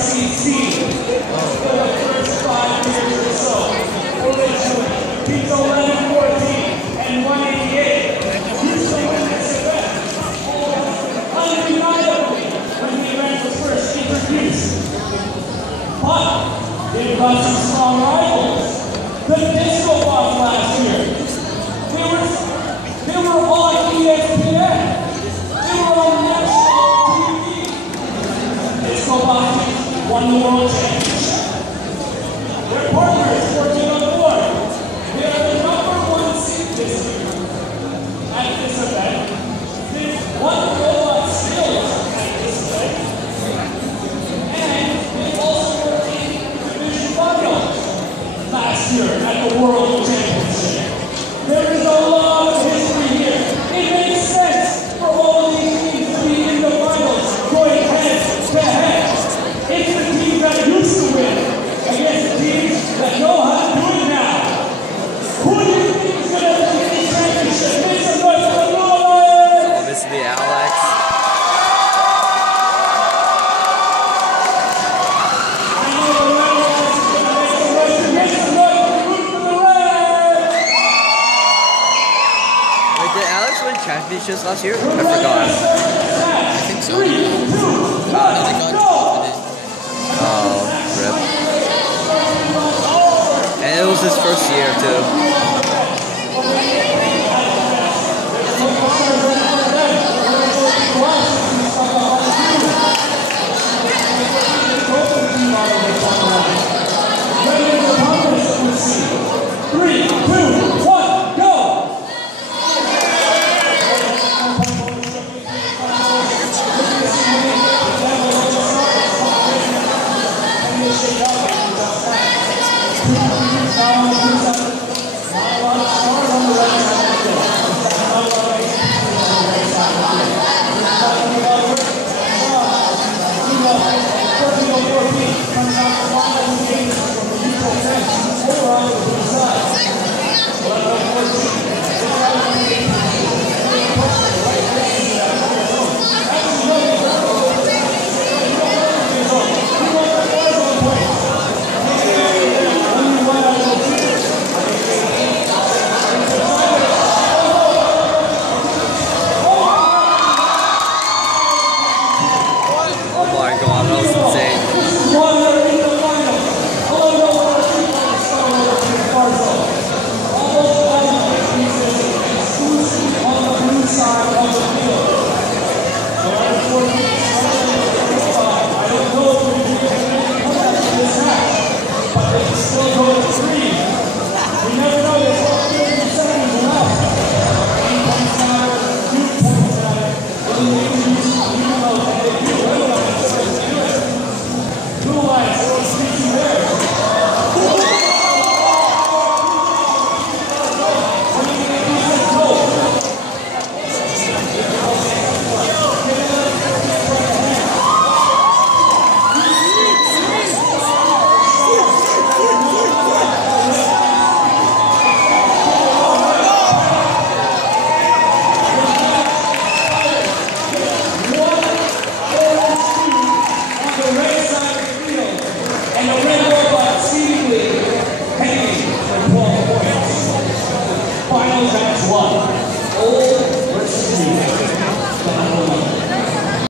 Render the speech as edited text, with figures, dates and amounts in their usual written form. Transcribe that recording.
RCC for the first 5 years or so. Originally, he's 11-14 and 188. Used to win this event undeniably when the event was first introduced. But they've got some strong rivals. The Disco Box last year. They were on ESPN. They were on national TV. Disco Box won the world championship. Their partners working on board. They are the #1 seed this year at this event. They've won the robot skills at this event. And they also were in division finals last year at the World Championship. There is a lot of history here. It makes sense for all these teams to be in the finals, going head to head. It's the teams that used to win against the teams that know how to do it now. Who do you think is going to win the championship? Make some noise for the Lord! Obviously, Alex. Did Alex win championships last year? I forgot. I think so. They got confident. Oh, rip. And it was his first year, too.